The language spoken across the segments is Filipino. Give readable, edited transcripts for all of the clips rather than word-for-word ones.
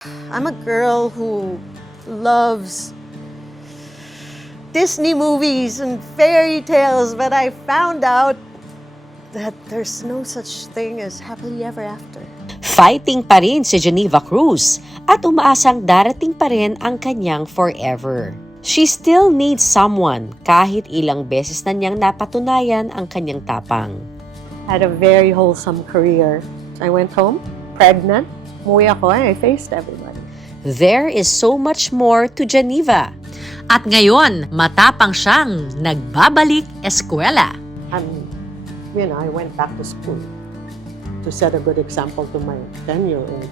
I'm a girl who loves Disney movies and fairy tales, but I found out that there's no such thing as happily ever after. Fighting pa rin si Geneva Cruz at umaasang darating pa rin ang kanyang forever. She still needs someone kahit ilang beses na niyang napatunayan ang kanyang tapang. I had a very wholesome career. I went home, pregnant, umuwi ako, and I faced everybody. There is so much more to Geneva. At ngayon, matapang siyang nagbabalik eskwela. I went back to school to set a good example to my 10-year-old.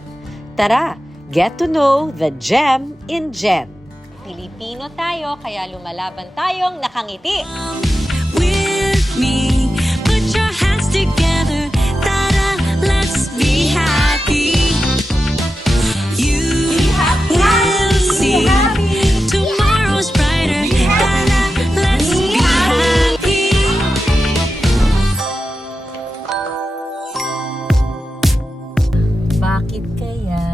Tara, get to know the gem in Gen. Pilipino tayo, kaya lumalaban tayong nakangiti. With me, put your hands together, tada, let's be happy. You will see tomorrow's brighter, tada, let's be happy. Bakit kaya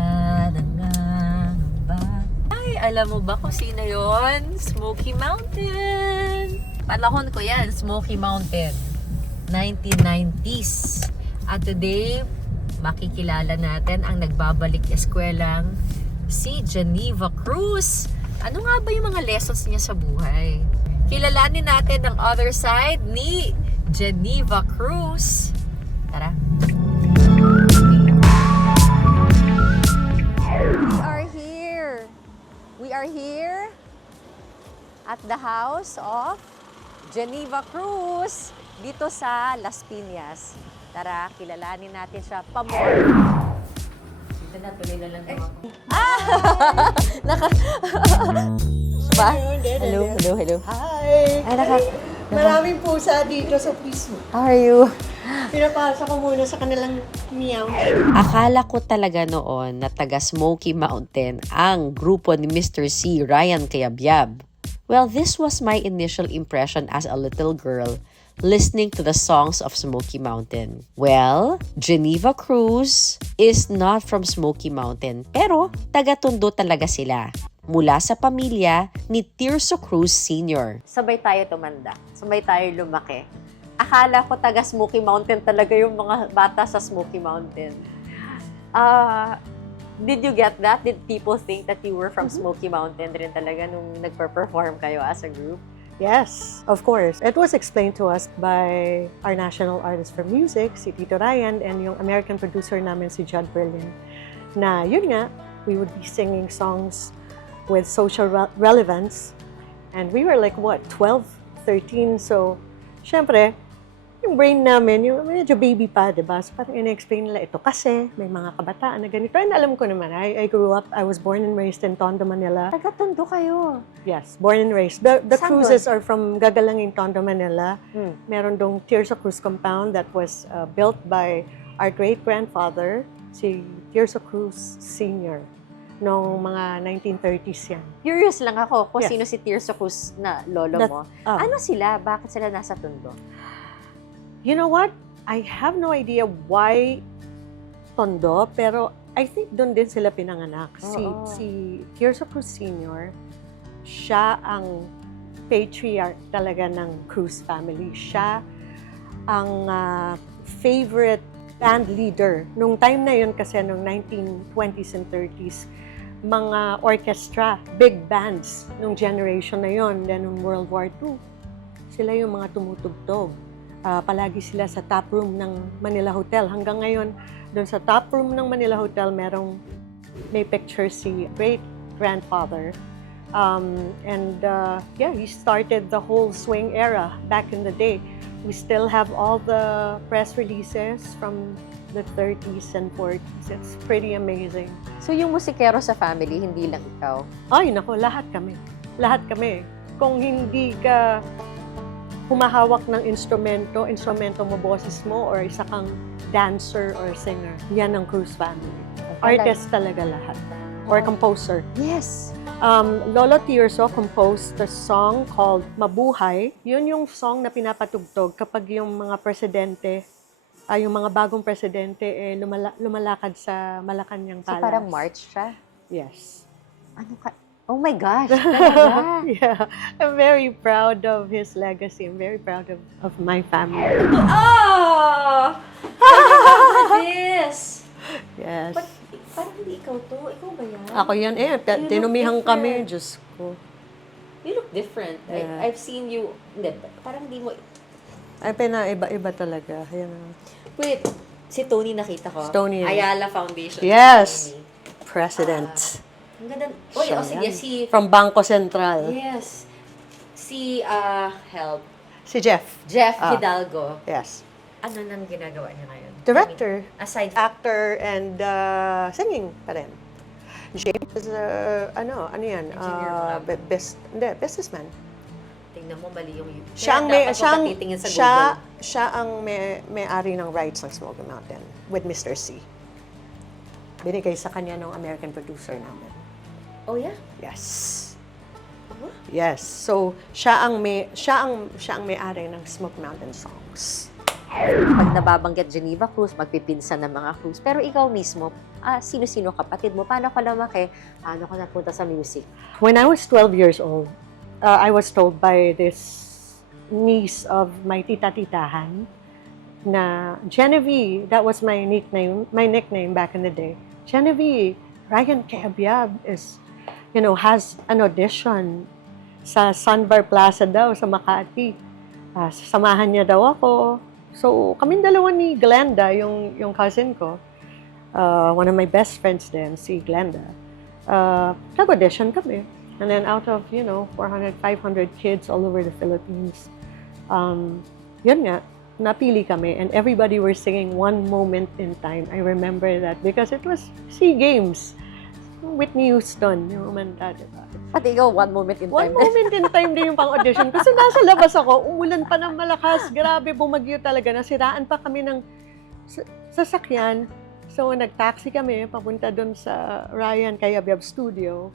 nangangamba? Ay, alam mo ba kung sino yon? Smokey Mountain. Panahon ko yan, Smokey Mountain. 1990s. At today, makikilala natin ang nagbabalik eskwelang si Geneva Cruz. Ano nga ba yung mga lessons niya sa buhay? Kilalanin natin ang other side ni Geneva Cruz. Tara. We are here at the house of Geneva Cruz dito sa Las Piñas. Tara, kilalanin natin siya pa-more. Dito na, tuloy na lang ako. Ba? Hello. Hi! Ay, Maraming pusa dito, so please, how are you? pinapasa ko muna sa kanilang meow. Akala ko talaga noon na taga Smokey Mountain ang grupo ni Mr. C. Ryan Kayabyab. Well, this was my initial impression as a little girl listening to the songs of Smokey Mountain. Well, Geneva Cruz is not from Smokey Mountain, pero taga Tondo talaga sila. Mula sa pamilya ni Tirso Cruz Sr. Sabay tayo tumanda. Sabay tayo lumaki. Akala ko taga Smokey Mountain talaga yung mga bata sa Smokey Mountain. Did you get that? Did people think that you were from Smokey Mountain rin talaga nung nagpa-perform kayo as a group? Yes, of course. It was explained to us by our national artist for music, si Tito Ryan, and yung American producer namin, si Judd Brilliant, na yun nga, we would be singing songs with social relevance. And we were like, what, 12, 13? So, syempre, yung brain namin, yung medyo baby pa, diba? So, parang ina-explain nila ito kasi may mga kabataan na ganito. And alam ko naman, I grew up, I was born and raised in Tondo, Manila. Taga-Tondo kayo. Yes, born and raised. The Saan Cruzes are from Gagalangin, Tondo, Manila. Meron dong Tirso Cruz compound that was built by our great-grandfather, si Tirso Cruz Sr. Noong mga 1930s yan. Curious lang ako kung Yes. sino si Tirso Cruz na lolo mo. Ano sila? Bakit sila nasa Tondo? You know what? I have no idea why Tondo, pero I think doon din sila pinanganak. Si Tirso Cruz Sr., siya ang patriarch talaga ng Cruz family. Siya ang favorite band leader. Nung time na yun kasi, nung 1920s and 30s, mga orchestra, big bands, nung generation na yun. Then, nung World War II, sila yung mga tumutugtog. Palagi sila sa top room ng Manila Hotel. Hanggang ngayon, doon sa top room ng Manila Hotel, may picture si great-grandfather. He started the whole swing era back in the day. We still have all the press releases from the 30s and 40s. It's pretty amazing. So yung musikero sa family, hindi lang ikaw? Ay, nako, lahat kami. Lahat kami. Kung hindi ka humahawak ng instrumento mo, boses mo, or isa kang dancer or singer, yan ang Cruz family. Artist talaga lahat. Or composer. Yes. Lolo Tirso composed the song called Mabuhay. Yun yung song na pinapatugtog kapag yung mga presidente, yung mga bagong presidente lumalakad sa Malacanang Palace. So parang march siya? Yes. Ano ka? Oh my gosh, talaga? Yeah. I'm very proud of his legacy. I'm very proud of my family. Oh! I remember this! Yes. But parang hindi ikaw to. Ikaw ba yan? Ako yan eh. look Tinumihan kami. different. Diyos ko. You look different. Yeah. I've seen you, hindi, parang di mo, Ay, pinaiba-iba talaga. Ayan. wait, si Tony nakita ko. Si Tony, Ayala Foundation. Yes. Tony. President. Ang ganda. Oy, Siya sige, yan. si, From Bangko Sentral. yes. Si, help, Si Jeff. Jeff Ah. Hidalgo. Yes. Ano nang ginagawa niya ngayon? Director. I mean, aside Actor and singing pa rin. James is, ano yan? Engineer ba? Businessman. tingnan mo, mali yung Siya ang Kaya dapat huwag ka titingin sa Google. siya ang may-ari ng rights ng Smokey Mountain with Mr. C. Binigay sa kanya ng American producer namin. Oh, yeah? Yes. Oh? Yes. So, siya ang may-ari ng Smokey Mountain songs. Pag nababanggit Geneva Cruz, magpipinsan ng mga Cruz. Pero ikaw mismo, sino-sino kapatid mo? Paano ka lumaki? Paano ka napunta sa music? When I was 12 years old, I was told by this niece of my tita-titahan na Genevieve, that was my nickname back in the day. Genevieve, Ryan Kabyab has an audition sa Sunbar Plaza daw sa Makati. Samahan niya daw ako. So, kaming dalawa ni Glenda, yung cousin ko, one of my best friends din, si Glenda, nag-audition kami. And then out of, 400, 500 kids all over the Philippines, yun nga, napili kami. And everybody were singing One Moment in Time. I remember that because it was SEA Games. Whitney Houston, yung umanta, diba? Pati ikaw, one moment in One time. moment in time din yung pang-audition. Kasi nasa labas ako, umulan pa ng malakas. Grabe, bumagyo talaga. Nasiraan pa kami ng sasakyan. So, nag-taxi kami papunta doon sa Ryan Kayabyab Studio.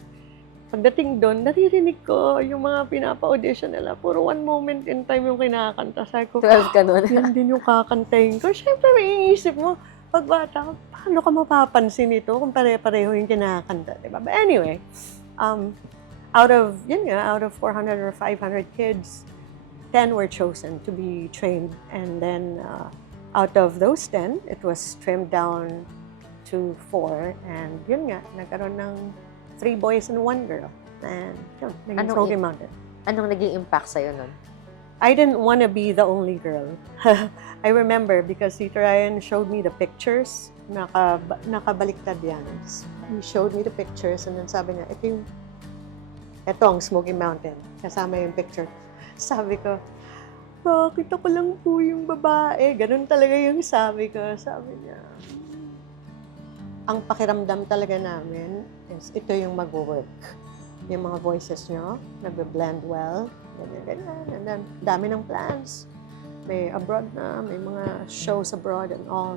Pagdating doon, naririnig ko yung mga pinapa-audition nila. Puro one moment in time yung kinakanta. Sabi ko, 12 ka nun. yan din yung kakantahin ko. Siyempre, may iisip mo, pagbata, paano ka mapapansin ito kung pare-pareho yung kinakanta, diba? But anyway, out of 400 or 500 kids, 10 were chosen to be trained. And then, out of those 10, it was trimmed down to 4. And yun nga, nagkaroon ng 3 boys and 1 girl. And yun, naging Smokey Mountain. Anong naging impact sa'yo nun? I didn't want to be the only girl. I remember because Tito Ryan showed me the pictures. Nakabaliktad yan. He showed me the pictures and then sabi niya, ito ang Smokey Mountain. Kasama yung picture. Sabi ko, bakit ako lang po yung babae? Ganun talaga yung sabi ko. Sabi niya, ang pakiramdam talaga namin is ito yung mag-work. Yung mga voices nyo, nag-blend well. Ganyan. And then, dami ng plans. May abroad na, may mga shows abroad and all.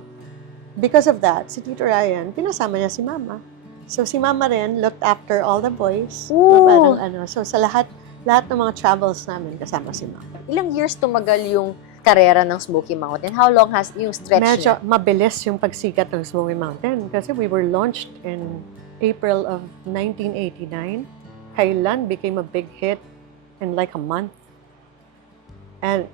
Because of that, si Tito Ryan, pinasama niya si Mama. So, si Mama rin looked after all the boys. Ooh. So, sa lahat ng mga travels namin, kasama si Mama. Ilang years tumagal yung karera ng Smokey Mountain? How long has yung stretch Medyo niya? mabilis yung pagsikat ng Smokey Mountain kasi we were launched in April of 1989. Kailan became a big hit in like a month. And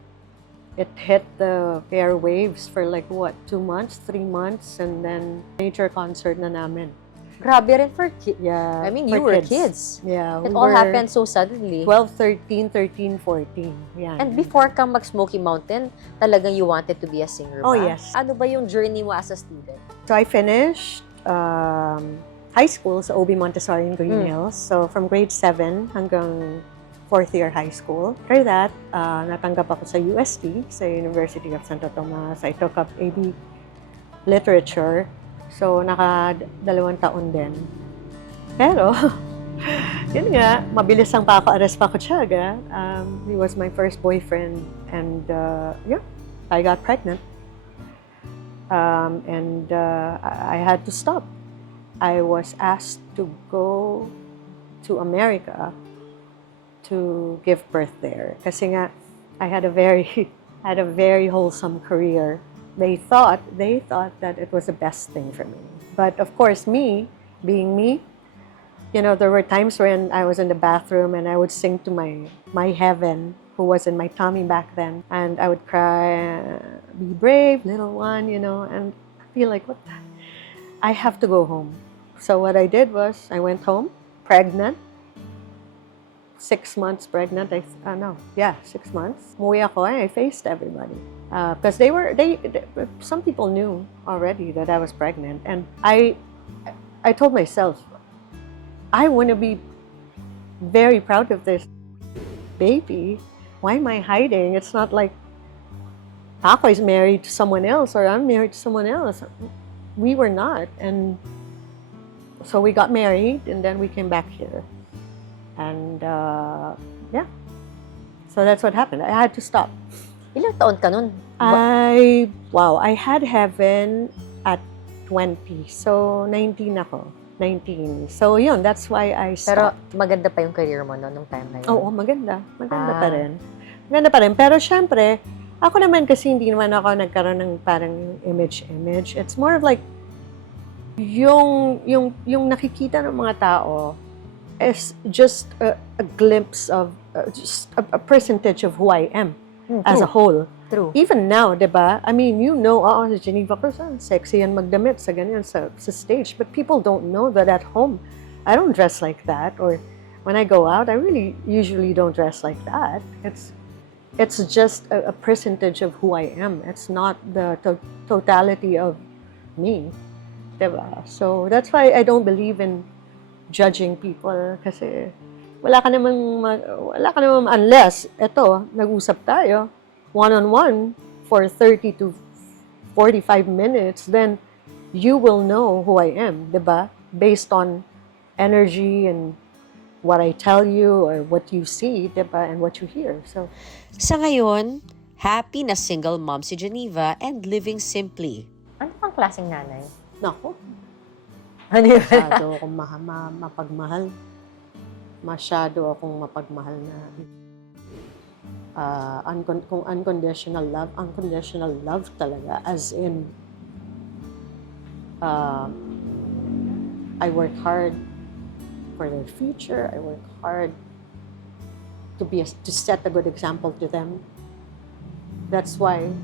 it hit the airwaves for like 2 months, 3 months, and then major concert na namin. Grabe rin for kids. Yeah, I mean, for you were kids. Yeah. It we all were happened so suddenly. 12, 13, 14. Yeah. And before kang mag-Smokey Mountain, talagang you wanted to be a singer ba? Oh, yes. Ano ba yung journey mo as a student? So I finished high school sa OB Montessori in Green Hills. So from grade 7 hanggang 4th year high school. After that, natanggap ako sa UST, sa University of Santo Tomas. I took up AB Literature. So, 2 taon din. Pero, yun nga, mabilis ang pa ako tiyaga. He was my first boyfriend. And, I got pregnant. I had to stop. I was asked to go to America to give birth there. Kasi nga, I had a very wholesome career. They thought that it was the best thing for me. But of course, me, being me, You know, there were times when I was in the bathroom and I would sing to my heaven, who was in my tummy back then, and I would cry, "Be brave, little one," you know, and I feel like, what the? I have to go home. So what I did was, I went home, pregnant, 6 months pregnant. 6 months. Umuwi ako, I faced everybody. Because some people knew already that I was pregnant, and I told myself, I want to be very proud of this baby. Why am I hiding? It's not like Ako is married to someone else or I'm married to someone else. We were not. And so we got married and then we came back here. And yeah. So that's what happened. I had to stop. Ilang taon ka nun? I had heaven at 20. So 19 ako. 19. So yun, that's why I Pero stopped. maganda pa yung career mo no, nung time na yun? Oo, maganda. Maganda pa rin. Maganda pa rin. Pero syempre, ako naman kasi hindi naman ako nagkaroon ng parang image. It's more of like, yung nakikita ng mga tao is just a glimpse of, just a percentage of who I am as a whole. True. Even now, di ba? I mean, you know, sa Geneva Cruz, sexy yan magdamit sa ganyan sa stage. But people don't know that at home, I don't dress like that. Or when I go out, I really usually don't dress like that. It's just a percentage of who I am. It's not the totality of me. Diba? So that's why I don't believe in judging people. Kasi wala ka namang unless, eto, nag-usap tayo, one-on-one for 30 to 45 minutes, then you will know who I am, diba? Based on energy and what I tell you or what you see, diba? And what you hear. So, Sa ngayon, happy na single mom si Geneva and living simply. Ano pang klaseng nanay? nako, Ano yun? masyado akong mapagmahal. Masyado akong mapagmahal na kung unconditional love talaga, as in I work hard for their future. I work hard to set a good example to them. That's why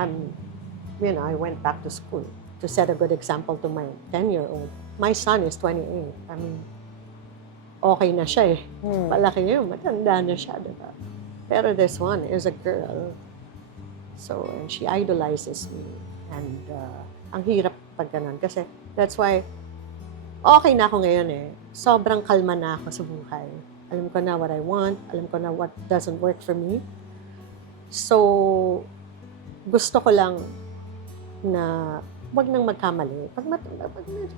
I went back to school to set a good example to my 10-year-old. My son is 28. I mean, okay na siya eh. Palaki yun, matanda na siya, diba? Pero this one is a girl. So, and she idolizes me. And ang hirap pag ganun. Kasi that's why, okay na ako ngayon eh. Sobrang kalma na ako sa buhay. Alam ko na what I want. Alam ko na what doesn't work for me. So, gusto ko lang na wag nang magkamali. Pag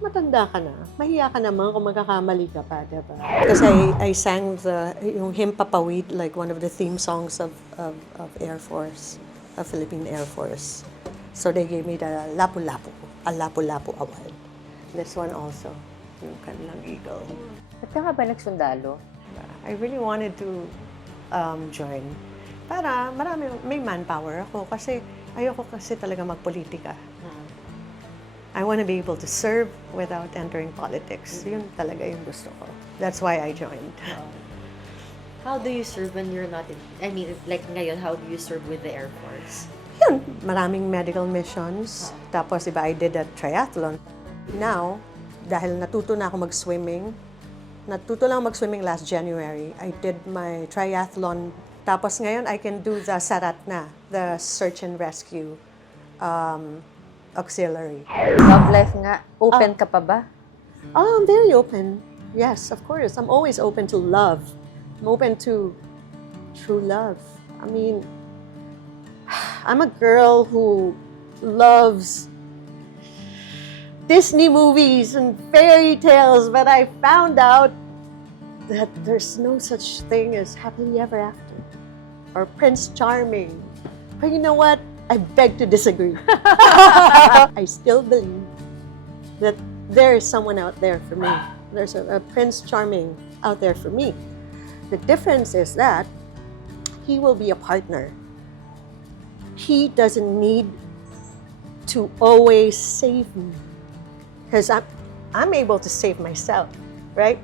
matanda ka na, mahiya ka naman kung magkakamali ka pa, diba? Kasi I sang yung Him Papawid, like one of the theme songs of Air Force, of Philippine Air Force. So they gave me the Lapu-Lapu Award. This one also, yung kanilang eagle. Ba't ka nga ba nagsundalo? I really wanted to join para may manpower ako kasi ayoko kasi talaga magpolitika. I want to be able to serve without entering politics. Yun talaga yung gusto ko. That's why I joined. How do you serve when you're not like ngayon, how do you serve with the Air Force? Yun, maraming medical missions. Tapos, iba, I did a triathlon. Now, dahil natuto na ako mag-swimming last January, I did my triathlon. Tapos ngayon, I can do the SARAT na, the Search and Rescue Auxiliary. Love life nga. Open ka pa ba? Oh, I'm very open. Yes, of course. I'm always open to love. I'm open to true love. I mean, I'm a girl who loves Disney movies and fairy tales, but I found out that there's no such thing as happily ever after or Prince Charming. But you know what? I beg to disagree. I still believe that there is someone out there for me. There's a Prince Charming out there for me. The difference is that he will be a partner. He doesn't need to always save me. Because I'm able to save myself, right?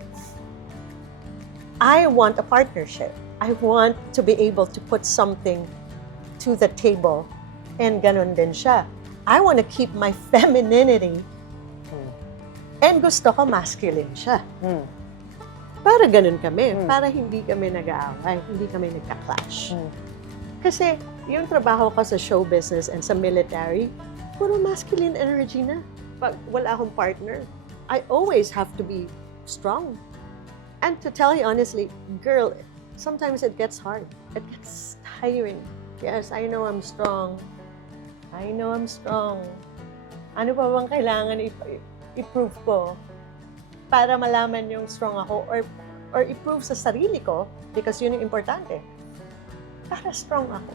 I want a partnership. I want to be able to put something to the table. And ganun din siya. I want to keep my femininity. And gusto ko masculine siya. Para ganun kami. Para hindi kami nag-aaway. Hindi kami nagka-clash. Kasi yung trabaho ko sa show business and sa military, puro masculine energy na. Pag wala akong partner, I always have to be strong. And to tell you honestly, girl, sometimes it gets hard. It gets tiring. Yes, I know I'm strong. I know I'm strong. Ano pa bang kailangan i-prove ko para malaman yung strong ako or i-prove sa sarili ko because yun yung importante. Para strong ako.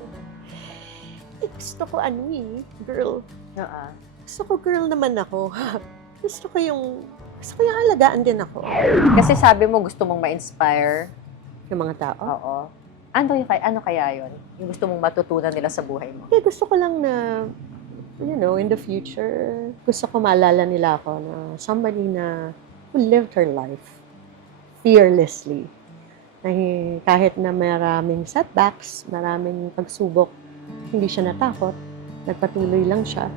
Gusto ko girl. Gusto ko girl naman ako. Gusto ko yung alagaan din ako. Kasi sabi mo gusto mong ma-inspire Yung mga tao. Oo. Ano kaya yun? Yung gusto mong matutunan nila sa buhay mo? Gusto ko lang na, in the future, gusto ko maalala nila ako na somebody na who lived her life fearlessly. Na kahit na maraming setbacks, maraming pagsubok, hindi siya natakot. Nagpatuloy lang siya.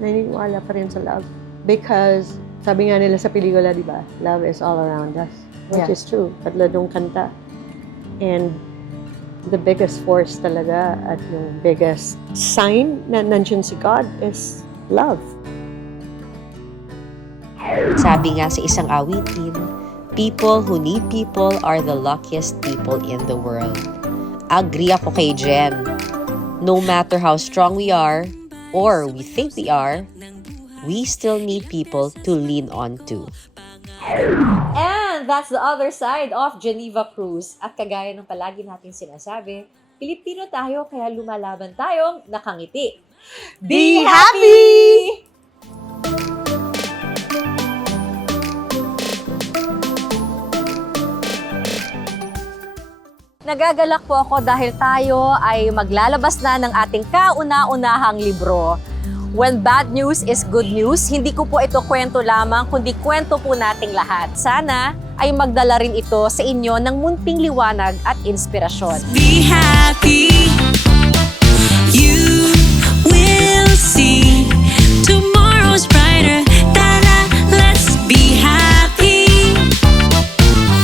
Naniniwala pa rin sa love. Because, sabi nga nila sa pelikula, di ba? Love is all around us. Which is true. Katulad ng kanta. And the biggest force talaga at yung biggest sign na nandiyan si God is love. Sabi nga sa isang awitin, people who need people are the luckiest people in the world. Agree ako kay Jen. No matter how strong we are, or we think we are, we still need people to lean on to. And that's the other side of Geneva Cruz. At kagaya ng palagi natin sinasabi, Pilipino tayo kaya lumalaban tayong nakangiti. Be happy! Nagagalak po ako dahil tayo ay maglalabas na ng ating kauna-unahang libro. When bad news is good news, hindi ko po ito kwento lamang, kundi kwento po nating lahat. Sana ay magdala rin ito sa inyo ng munting liwanag at inspirasyon. Be happy. You will see.